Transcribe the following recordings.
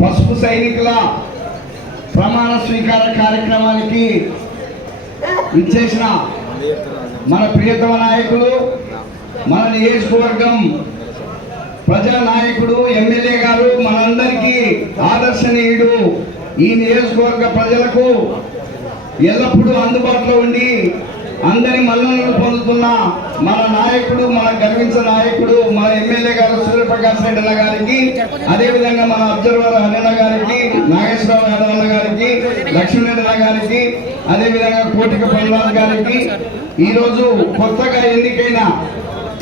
పసుపు సైనికుల ప్రమాణ స్వీకార కార్యక్రమానికి ఇచ్చేసిన మన ప్రియతమ నాయకులు మన నియోజకవర్గం ప్రజా నాయకుడు ఎమ్మెల్యే గారు మనందరికీ ఆదర్శనీయుడు. ఈ నియోజకవర్గ ప్రజలకు ఎల్లప్పుడూ అందుబాటులో ఉండి అందరి మన్ననలు పొందుతున్న మన నాయకుడు మన గర్వించిన నాయకుడు మన ఎమ్మెల్యే గారు సూర్యప్రకాష్ రెడ్డి అన్న గారికి అదేవిధంగా మన అబ్జర్వర్ హరిణ గారికి నాగేశ్వరరావు యాదవ్ అన్న గారికి లక్ష్మీరెడ్డి అన్న గారికి అదేవిధంగా కోటిక ప్రహ్లాద్ గారికి ఈరోజు కొత్తగా ఎన్నికైన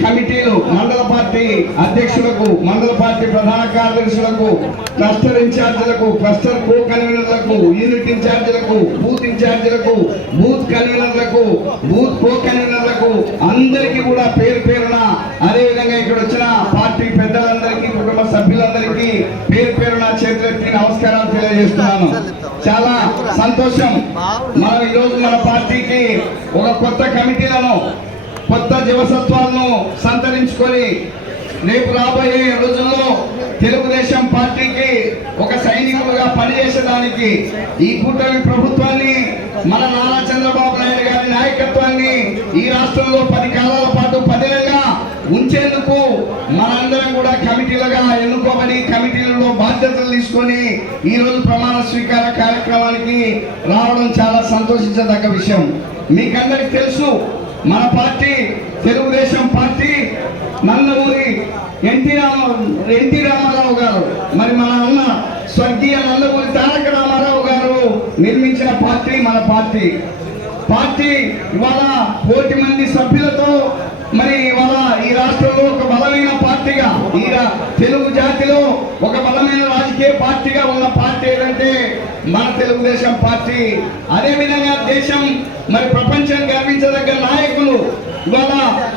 కమిటీలు మండల పార్టీ అధ్యక్షులకు మండల పార్టీ ప్రధాన కార్యదర్శులకు క్లస్టర్ ఇన్ఛార్జీలకు క్లస్టర్ కో కన్వీనర్లకు యూనిట్ ఇన్ఛార్జీలకు బూత్ ఇన్ఛార్జీలకు బూత్ కన్వీనర్లకు బూత్ కో కన్వీనర్లకు అందరికీ కూడా పేరు పేరున అదేవిధంగా ఇక్కడ వచ్చిన పార్టీ పెద్దలందరికీ కుటుంబ సభ్యులందరికీ పేరు పేరున చేతులెత్తి నమస్కారాలు తెలియజేస్తున్నాను. చాలా సంతోషం. మనం ఈరోజు మన పార్టీకి ఒక కొత్త కమిటీలను కొత్త జీవసత్వాలను సంతరించుకొని రేపు రాబోయే రోజుల్లో తెలుగుదేశం పార్టీకి ఒక సైనికులుగా పనిచేసేదానికి ఈ కూటమి ప్రభుత్వాన్ని మన నారా చంద్రబాబు నాయుడు గారి నాయకత్వాన్ని ఈ రాష్ట్రంలో పది కాలాల పాటు పదేళ్ళగా ఉంచేందుకు మనందరం కూడా కమిటీలుగా ఎన్నుకోమని కమిటీలలో బాధ్యతలు తీసుకొని ఈ రోజు ప్రమాణ స్వీకార కార్యక్రమానికి రావడం చాలా సంతోషించదగ్గ విషయం. మీకందరికి తెలుసు మన party Telugu Desam party Nandamuri NT Rama NT Rama Rao గారు మరి మన అన్న స్వర్గీయ నందమూరి తారక రామారావు గారు నిర్మించిన పార్టీ మన పార్టీ. పార్టీ ఇవాళ కోటి మంది సభ్యులతో మరి ఇవాళ ఈ రాష్ట్రంలో ఒక బలమైన పార్టీగా ఈ రా- తెలుగు జాతిలో ఒక బలమైన రాజకీయ పార్టీగా ఉన్న పార్టీ ఏదంటే మన తెలుగుదేశం పార్టీ. అదే విధంగా దేశం మరి ప్రపంచం గర్వించదగ్గ నాయకులు ఇవాళ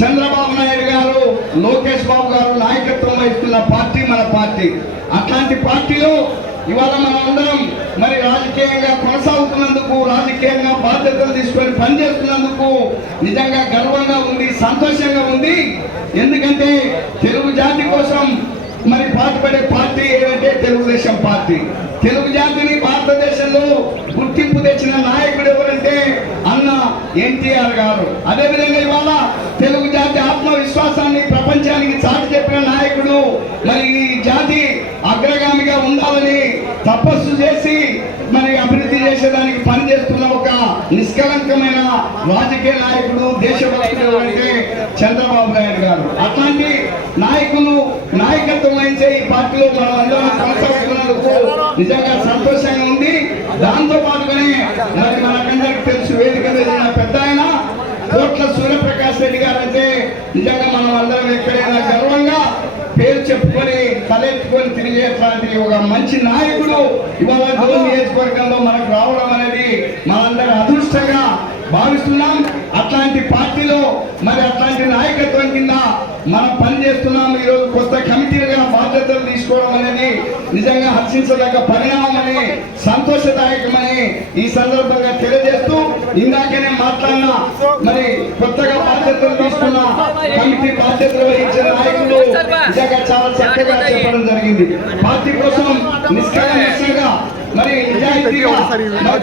చంద్రబాబు నాయుడు గారు లోకేష్ బాబు గారు నాయకత్వం వహిస్తున్న పార్టీ మన పార్టీ. అట్లాంటి పార్టీలో ఇవాళ మనమందరం మరి రాజకీయంగా కొనసాగుతున్నందుకు రాజకీయంగా బాధ్యతలు తీసుకొని పనిచేస్తున్నందుకు నిజంగా గర్వంగా ఉంది సంతోషంగా ఉంది. ఎందుకంటే తెలుగు జాతి కోసం మరి పాటుపడే పార్టీ ఏదంటే తెలుగుదేశం పార్టీ. తెలుగు జాతిని భారతదేశంలో గుర్తింపు తెచ్చిన నాయకుడు ఎవరు ఎన్టీఆర్ గారు. అదేవిధంగా ఇవాళ తెలుగు జాతి ఆత్మవిశ్వాసాన్ని ప్రపంచానికి చాటి చెప్పిన నాయకుడు మరి ఈ జాతి అగ్రగామిగా ఉండాలని తపస్సు చేసి మరి అభివృద్ధి చేసేదానికి పనిచేస్తున్న ఒక నిష్కలంకమైన రాజకీయ నాయకుడు దేశభక్తుడు అంటే చంద్రబాబు నాయుడు గారు. అట్లాంటి నాయకులు నాయకత్వం వహించే ఈ పార్టీలో మనం అందరం కొనసాగుతున్నందుకు నిజంగా సంతోషంగా ఉంది. దాంతో పాటుగానే మరి మనకందరూ తెలుసు వేదిక మీద ఉన్న పెద్ద ఆయన కోట్ల సూర్యప్రకాష్ రెడ్డి గారు అంటే నిజంగా మనం అందరం ఎక్కడైనా గర్వంగా పేరు చెప్పుకొని తలెత్తుకొని తిరిగేటువంటి ఒక మంచి నాయకుడు ఇవాళ గోల్ నియోజకవర్గంలో మనకు రావడం అనేది మనందరం అదృష్టంగా భావిస్తున్నాం. అట్లాంటి పార్టీలో మరి అట్లాంటి నాయకత్వం కింద మనం పని చేస్తున్నాము ఈరోజు కొత్త కమిటీలుగా బాధ్యతలు తీసుకోవడం అనేది నిజంగా హర్షించదగ్గ పరిణామమని సంతోషదాయకమని ఈ సందర్భంగా తెలియజేస్తూ ఇందాకనే మాట్లాడిన మరి కొత్తగా బాధ్యతలు తీసుకున్న కమిటీ బాధ్యతలు వహించిన నాయకులు నిజంగా చాలా చక్కగా చెప్పడం జరిగింది. పార్టీ కోసం నిష్కలంగా మరి నిజాయితీగా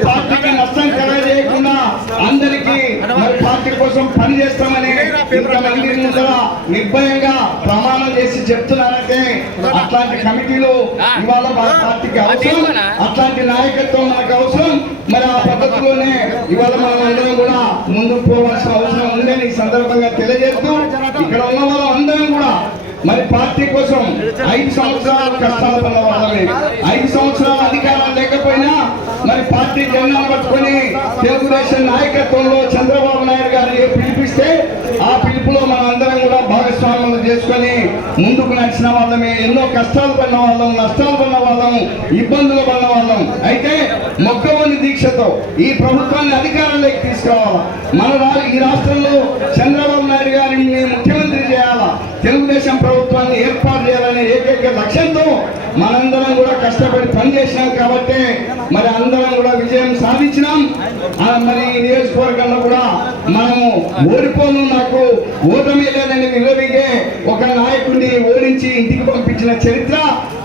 పార్టీకి నష్టం కలగజేయకుండా అందరికీ కోసం పని చేస్తామని నిర్భయంగా ప్రమాణం చేసి చెప్తున్నారంటే అట్లాంటి కమిటీలు ఇవాళ మన పార్టీకి అవసరం. అట్లాంటి నాయకత్వం మనకు అవసరం. మరి ఆ పద్ధతిలోనే ఇవాళ మనం అందరం కూడా ముందుకు పోవాల్సిన అవసరం ఉందని ఈ సందర్భంగా తెలియజేస్తూ ఇక్కడ ఉన్న వాళ్ళం అందరం కూడా మరి పార్టీ కోసం ఐదు సంవత్సరాలు కష్టాలు పడిన వాళ్ళమే ఐదు సంవత్సరాల అధికారం లేకపోయినా మరి పార్టీ జెండా పట్టుకొని తెలుగుదేశం నాయకత్వంలో చంద్రబాబు నాయుడు గారిని పిలిపిస్తే ఆ పిలుపులో మనం అందరం కూడా భాగస్వామ్యం చేసుకొని ముందుకు నడిచిన వాళ్ళమే. ఎన్నో కష్టాలు పడిన వాళ్ళం నష్టాలు పడిన వాళ్ళం ఇబ్బందులు పడిన వాళ్ళం. అయితే మొక్కవని దీక్షతో ఈ ప్రభుత్వాన్ని అధికారంలోకి తీసుకురావాలి? మన ఈ రాష్ట్రంలో చంద్రబాబు నాయుడు గారిని ముఖ్యమంత్రి చేయాలా తెలుగుదేశం తెలుగుదేశం ప్రభుత్వాన్ని ఏర్పాటు చేయాలనే ఏకైక లక్ష్యంతో మనందరం కూడా కష్టపడి పనిచేసినాం కాబట్టి మరి అందరం కూడా విజయం సాధించినాం. మరి ఈ నియోజకవర్గంలో కూడా మనము ఓడిపోను నాకు ఓటమి లేదని విలువగే ఒక నాయకుడిని ఓడించి ఇంటికి పంపించిన చరిత్ర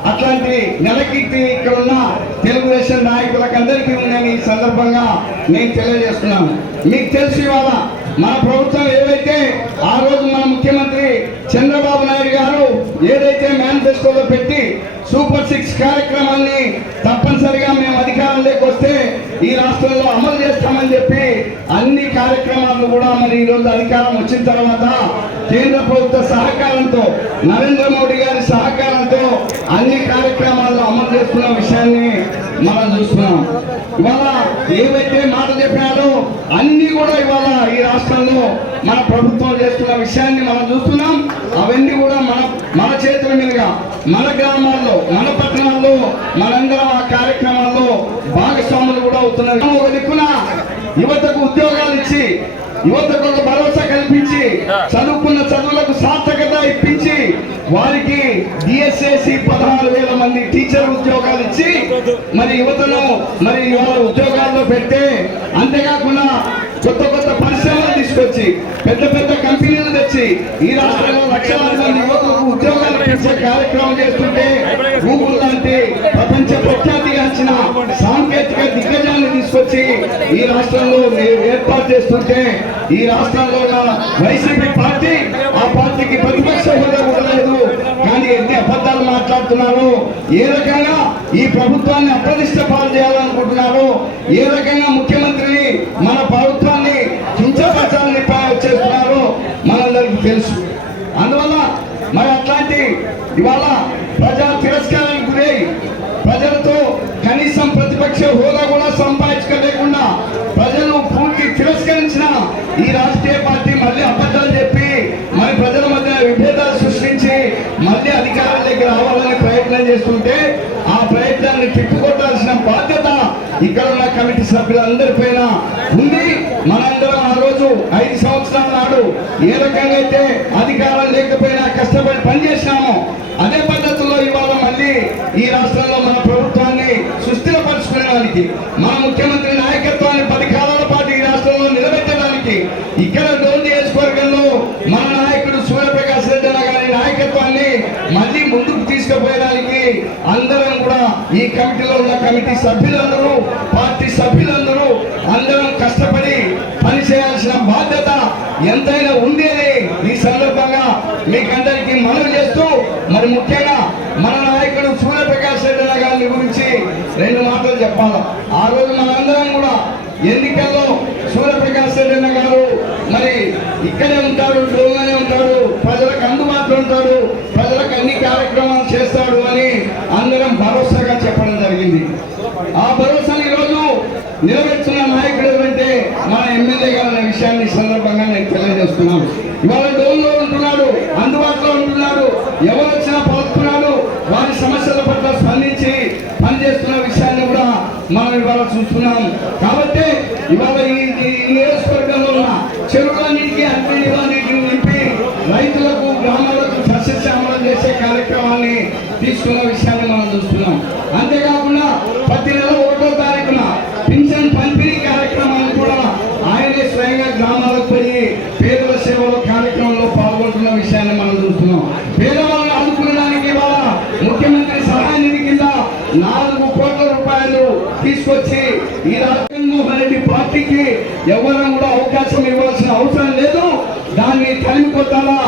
అట్లాంటి నెలకిట్టి ఇక్కడ ఉన్న తెలుగుదేశం నాయకులకు అందరికీ ఉందని ఈ సందర్భంగా నేను తెలియజేస్తున్నాను. మీకు తెలుసు ఇవాళ మన ప్రభుత్వం ఏ ఆ రోజు మన ముఖ్యమంత్రి చంద్రబాబు నాయుడు గారు ఏదైతే మేనిఫెస్టోలో పెట్టి సూపర్ సిక్స్ కార్యక్రమాన్ని తప్పనిసరిగా మేము అధికారంలోకి వస్తే ఈ రాష్ట్రంలో అమలు చేస్తామని చెప్పి అన్ని కార్యక్రమాలను కూడా మరి ఈ రోజు అధికారం వచ్చిన తర్వాత కేంద్ర ప్రభుత్వ సహకారంతో నరేంద్ర మోడీ గారి సహకారంతో అన్ని కార్యక్రమాలను అమలు చేస్తున్న విషయాన్ని మనం చూస్తున్నాం. ఇవాళ ఏవైతే మాట చెప్పినారో అన్ని కూడా ఇవాళ ఈ రాష్ట్రంలో మన ప్రభుత్వం చేస్తున్న విషయాన్ని మనం చూస్తున్నాం. అవన్నీ కూడా మన మన చేతుల మీదుగా మన గ్రామాల్లో మన పట్టణాల్లో మనందరం ఆ కార్యక్రమాల్లో భాగస్వాములు కూడా అవుతున్నారు. ఒక దిక్కున యువతకు ఉద్యోగం ఉద్యోగాలు ఇచ్చి యువతకు ఒక భరోసా కల్పించి చదువుకున్న చదువులకు సార్థకత ఇప్పించి వారికి డిఎస్ఏసి పదహారు వేల మంది టీచర్ ఉద్యోగాలు ఇచ్చి మరి యువతను మరి వాళ్ళ ఉద్యోగాల్లో పెడితే అంతేకాకుండా కొత్త కొత్త పరిశ్రమలు తీసుకొచ్చి పెద్ద పెద్ద కంపెనీలు తెచ్చి ఈ రాష్ట్రంలో లక్షలాది మంది యువకులకు ఉద్యోగాలు ఇచ్చే కార్యక్రమం చేస్తుంటే గూగుల్ లాంటి ప్రపంచ దిగ్గజాన్ని తీసుకొచ్చి ఈ రాష్ట్రంలో ఏర్పాటు చేస్తుంటే ఈ రాష్ట్రంలో ఉన్న వైసీపీ పార్టీ ఆ పార్టీకి ప్రతిపక్ష హోదా కూడా లేదు కానీ ఎన్ని అబద్ధాలు మాట్లాడుతున్నారు? ఏ రకంగా ఈ ప్రభుత్వాన్ని అప్రతిష్ట పాలు చేయాలనుకుంటున్నారు? ఏ రకంగా ముఖ్యమంత్రిని మన ప్రభుత్వాన్ని కించపరచాలని ప్ర- చేస్తున్నారు? మనందరికీ తెలుసు. అందువల్ల మరి అట్లాంటి ఇవాళ ప్రజా తిరస్కారానికి గురై ప్రజలతో కనీసం ప్రతిపక్ష హోదా కూడా సంపాదించుకోలేకుండా ప్రజలు పూర్తి తిరస్కరించిన ఈ రాజకీయ పార్టీ మళ్ళీ అబద్ధాలు చెప్పి మరి ప్రజల మధ్య విభేదాలు సృష్టించి మళ్ళీ అధికారం దగ్గర రావాలని ప్రయత్నం చేస్తుంటే ఆ ప్రయత్నాన్ని తిప్పికొట్టాల్సిన బాధ్యత ఇక్కడ ఉన్న కమిటీ సభ్యులందరిపైన ఉంది. మనందరం ఆ రోజు ఐదు సంవత్సరాల నాడు ఏ రకంగా అయితే అధికారం లేకపోయినా కష్టపడి పనిచేసినామో అదే పద్ధతిలో ఇవాళ మళ్ళీ ఈ రాష్ట్రంలో మన ప్రభుత్వాన్ని సుస్థిరపరచుకోవడానికి మన ముఖ్యమంత్రి నాయకత్వాన్ని పది కాలాల పాటు ఈ రాష్ట్రంలో నిలబెట్టడానికి ఇక్కడ డోన్ నియోజకవర్గంలో మన నాయకుడు సూర్యప్రకాశ్ రెడ్డి అన్న గారి నాయకత్వాన్ని మళ్ళీ ముందుకు తీసుకుపోయడానికి అందరం కూడా ఈ కమిటీలో ఉన్న కమిటీ సభ్యులందరూ పార్టీ సభ్యులందరూ అందరం కష్టపడి పని చేయాల్సిన బాధ్యత ఎంతైనా ఉంది అని ఈ సందర్భంగా మీకందరికీ మనవి చేస్తూ మరి ముఖ్యంగా మన నాయకుడు సూర్యప్రకాశ్ రెడ్డి గారిని గురించి రెండు మాటలు చెప్పాలి? ఆ రోజు మనందరం కూడా ఎన్నికల్లో సూర్యప్రకాశ్ రెడ్డి గారు మరి ఇక్కడే ఉంటాడు డోల్లోనే ఉంటాడు ప్రజలకు అందుబాటులో ఉంటాడు ప్రజలకు అన్ని కార్యక్రమాలు చేస్తాడు అని అందరం భరోసాగా చెప్పడం జరిగింది ఆ భరోసాని ఈరోజు నిలబెడుతున్న నాయకుడు ఎవరంటే మన ఎమ్మెల్యే గారు అనే విషయాన్ని ఈ సందర్భంగా నేను తెలియజేస్తున్నాను ఇవాళ డోన్లో ఉంటున్నాడు అందుబాటులో ఉంటున్నాడు ఎవరు వచ్చినా పలుకుతున్నాడు వారి సమస్యల పట్ల స్పందించి పనిచేస్తున్న విషయాన్ని కూడా మనం ఇవాళ చూస్తున్నాం. కాబట్టి ఇవాళ ఈ నియోజకవర్గంలో ఉన్న చెరువులన్నింటికి అన్ని నీటిని నింపి రైతులకు గ్రామాలకు సస్యశ్యామలం చేసే కార్యక్రమాన్ని తీసుకున్న విషయాన్ని మనం చూస్తున్నాం. అంతే తీసుకొచ్చి ఈ రాజమోహన్ రెడ్డి పార్టీకి ఎవరైనా కూడా అవకాశం ఇవ్వాల్సిన అవసరం లేదు. దాన్ని తల్లి కొట్టాలా?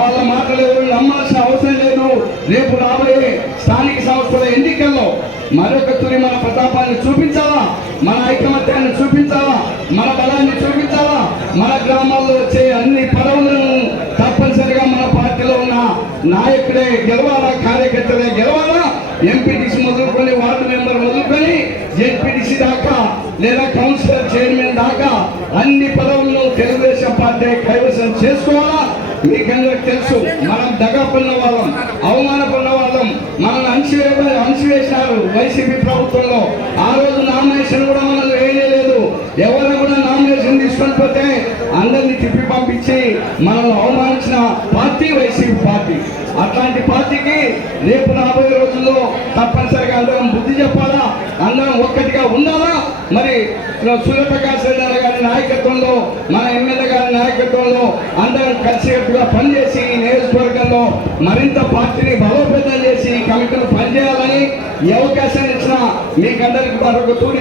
వాళ్ళ మాటలు ఎవరు నమ్మాల్సిన అవసరం లేదు. రేపు రాబోయే స్థానిక సంస్థల ఎన్నికల్లో మరొక తురి మన ప్రతాపాన్ని చూపించాలా? మన ఐకమత్యాన్ని చూపించాలా? మన బలాన్ని చూపించాలా? మన గ్రామాల్లో వచ్చే అన్ని పదవులను తప్పనిసరిగా మన పార్టీలో ఉన్న నాయకుడే గెలవాలా? కార్యకర్తలే గెలవాలా? ఎంపీటీసీ మొదలుకొని వార్డు మెంబర్ మొదలుకొని జెడ్పీటీసీ దాకా లేదా కౌన్సిలర్ చైర్మన్ దాకా అన్ని పదవుల్లో తెలుగుదేశం పార్టీ కైవసం చేసుకోవాలా? మీకందరికి తెలుసు మనం దగపడిన వాళ్ళం అవమానపన్న వాళ్ళం మనల్ని అణిచివే అణిచివేసినారు వైసీపీ ప్రభుత్వంలో. ఆ రోజు నామినేషన్ కూడా మనల్ని వేయలేదు. ఎవరు కూడా నామినేషన్ తీసుకొని పోతే అందరినీ తిప్పి పంపించి మనల్ని అవమానించిన పార్టీ వైసీపీ పార్టీ. అట్లాంటి పార్టీకి రేపు రాబోయే రోజుల్లో తప్పనిసరి అందరం బుద్ధి చెప్పాలా అందరం ఒక్కటిగా ఉండాలా మరి సూర్యప్రకాశ్ రెడ్డి గారి నాయకత్వంలో మన ఎమ్మెల్యే గారి నాయకత్వంలో అందరం కలిసికట్టుగా పనిచేసి ఈ నియోజకవర్గంలో మరింత పార్టీని బలోపేతం చేసి ఈ కమిటీలు పనిచేయాలని ఈ అవకాశాన్ని ఇచ్చిన మీకందరికి మరొక తూరి